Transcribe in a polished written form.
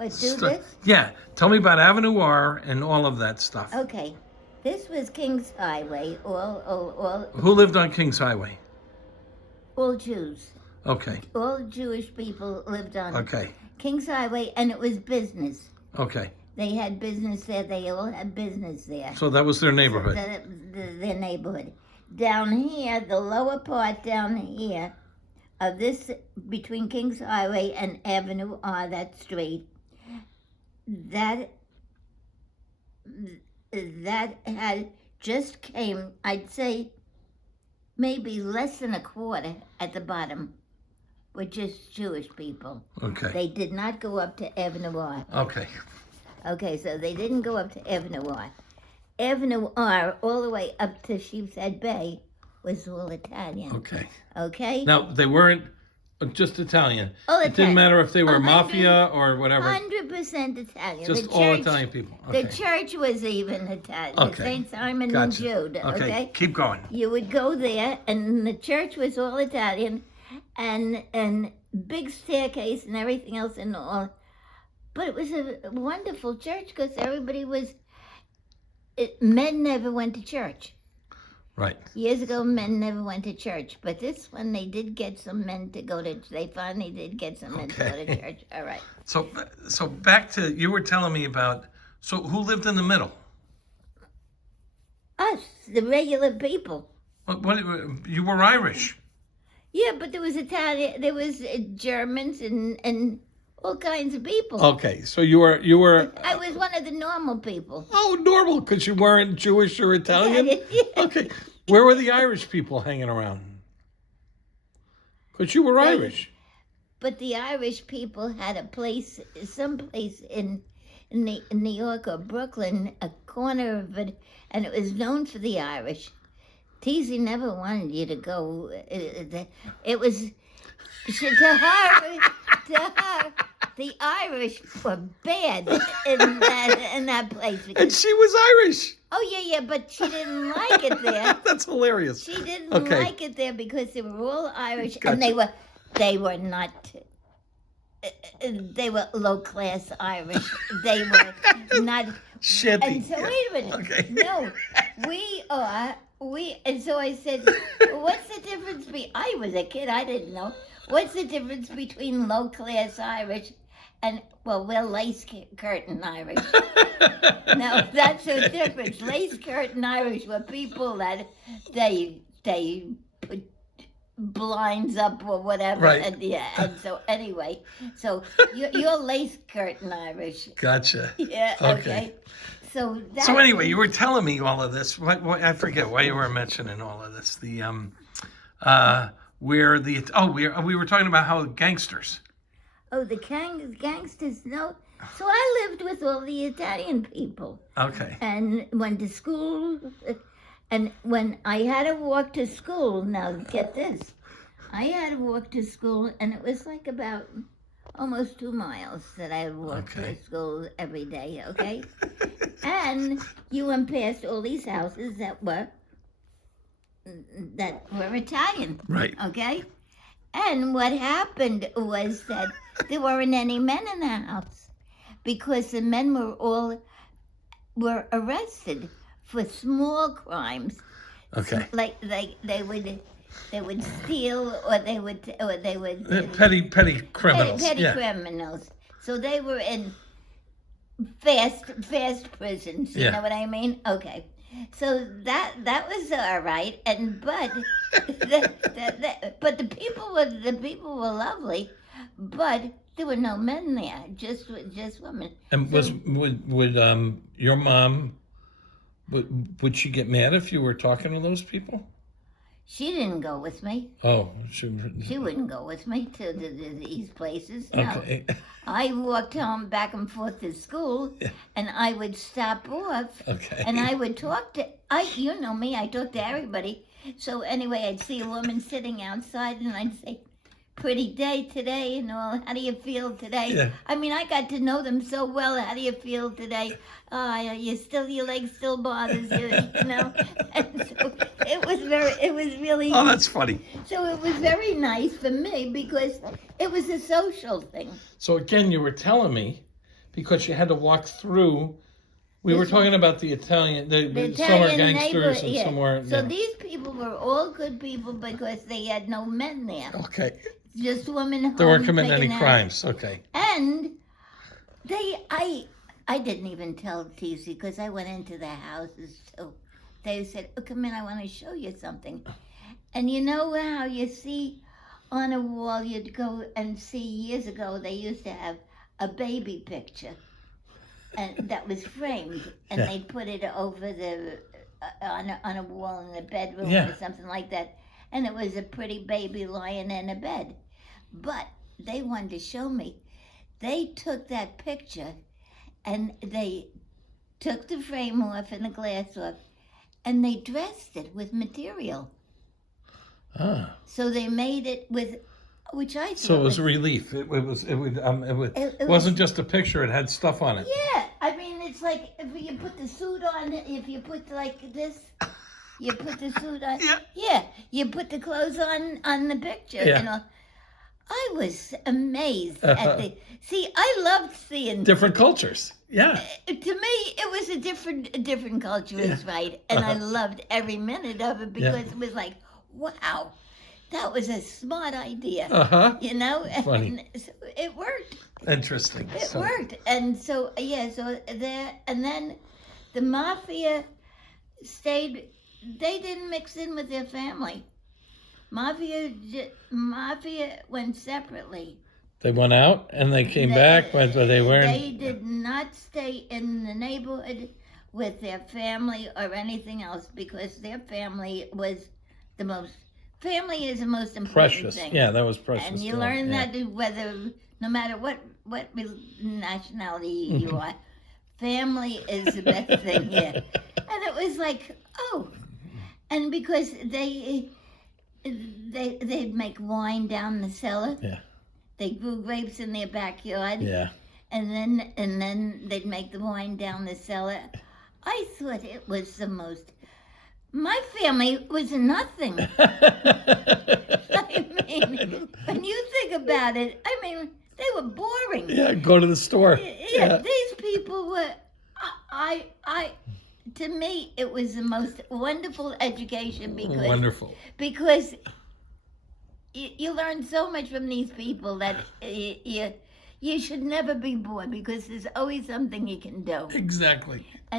What, do this? Yeah, tell me about Avenue R and all of that stuff. Okay. This was King's Highway, Who lived on Kings Highway? all Jews. Okay, All Jewish people lived on okay, King's Highway, and it was business. okay. They had business there. They all had business there. So that was their neighborhood. Their neighborhood. Down here, the lower part down here of this, between King's Highway and Avenue R, that street, that had just came, I'd say, maybe less than a quarter at the bottom were just Jewish people. Okay, They did not go up to Avenue R. okay, Okay, so they didn't go up to Avenue R. Avenue R, all the way up to Sheepshead Bay, was all Italian. okay. Okay? Now, they weren't just Italian. All It didn't Italian. matter if they were 100 mafia or whatever. 100% Italian. Just The all church- Italian people. The Okay. church was even Italian. Okay. St. Simon Gotcha. and Jude. Okay, keep going. You would go there, and the church was all Italian, and big staircase and everything else and all. But it was a wonderful church because everybody was. Men never went to church. Right. Years ago, men never went to church, but this one they did get some men to go to. They finally did get some men to go to Okay. church. All right. So back to, you were telling me about, so who lived in the middle? Us, the regular people. What you were Irish. Yeah, but there was Italian, there was Germans and all kinds of people. Okay, so you were I was one of the normal people. normal because you weren't Jewish or Italian. Yeah. Okay, where were the Irish people hanging around? Because you were Irish. But the Irish people had a place, some place in New York or Brooklyn, a corner of it, and it was known for the Irish. Teasy never wanted you to go. It was to her. The Irish were bad in that place. And she was Irish. Oh yeah, but she didn't like it there. That's hilarious. She didn't Okay. like it there because they were all Irish, Gotcha. and they were not. They were low class Irish. They were not. Shanty. And so wait a minute. Okay. No, and so I said, what's the difference between? I was a kid. I didn't know. What's the difference between low class Irish and, well, we're lace curtain Irish. Now that's the difference. Lace curtain Irish were people that they put blinds up or whatever. Right. And so anyway, so you're lace curtain Irish. Gotcha. Yeah. Okay. So that. So anyway, you were telling me all of this. I forget why you were mentioning all of this. We were talking about how gangsters. Oh, the gangsters. No. So I lived with all the Italian people Okay. and went to school. And when I had to walk to school, now get this, I had to walk to school, and it was like about almost 2 miles that I would walk Okay. to school every day, okay? And you went past all these houses that were Italian, Right. okay? And what happened was that there weren't any men in the house because the men were arrested for small crimes. Okay. Like they would steal or they would Petty criminals. petty yeah. criminals. So they were in fast prisons. You Yeah. know what I mean? Okay. So that was all right, but the people were lovely, but there were no men there, just women. And would your mom would she get mad if you were talking to those people? She didn't go with me. Oh, She wouldn't go with me to these places. No. Okay. I walked home back and forth to school, and I would stop off, Okay. and I would talk to. You know me, I talk to everybody. So anyway, I'd see a woman sitting outside, and I'd say, "Pretty day today," and all. How do you feel today? Yeah. I mean, I got to know them so well. How do you feel today? Your leg still bothers you, you know. And so it was really. Oh, that's funny. So it was very nice for me because it was a social thing. So again, you were telling me because you had to walk through. We were talking about the Italian, The some are Italian gangsters neighborhood, and yeah. some were. So Yeah. these people were all good people because they had no men there. Okay. Just women home. They weren't committing any making out. crimes. Okay. And I didn't even tell TC because I went into the houses too. They said, "Oh, come in, I want to show you something." And you know how you see on a wall, you'd go and see years ago, they used to have a baby picture. And that was framed, and Yeah. they'd put it over the on a wall in the bedroom Yeah. or something like that, and it was a pretty baby lying in a bed. But they wanted to show me. They took that picture, and they took the frame off and the glass off, and they dressed it with material. Ah. So they made it with, which I thought So it was a relief. It wasn't just a picture. It had stuff on it. Yeah, I mean, it's like if you put the suit on, if you put like this, you put the suit on. Yeah. Yeah, you put the clothes on the picture. Yeah. You know, I was amazed at the. See, I loved seeing. Different cultures. Yeah. To me, it was a different culture, is right, and I loved every minute of it because it was like, wow, that was a smart idea. You know, Funny. and so it worked. Interesting. It worked, and so so there, and then the mafia stayed. They didn't mix in with their family. Mafia went separately. They went out and they came back, but they weren't. They did not stay in the neighborhood with their family or anything else because their family was the most. Family is the most important Precious. thing. Yeah, that was precious. And you to them, learn yeah. that whether, no matter what nationality you are, family is the best thing, yeah. And it was like, oh, and because they'd make wine down the cellar. Yeah. They grew grapes in their backyard. Yeah. And then they'd make the wine down the cellar. I thought it was the most. My family was nothing. I mean, when you think about it, I mean, they were boring. Yeah, go to the store. Yeah, these people were. To me, it was the most wonderful education because Wonderful. because you learn so much from these people that you should never be bored because there's always something you can do. Exactly. And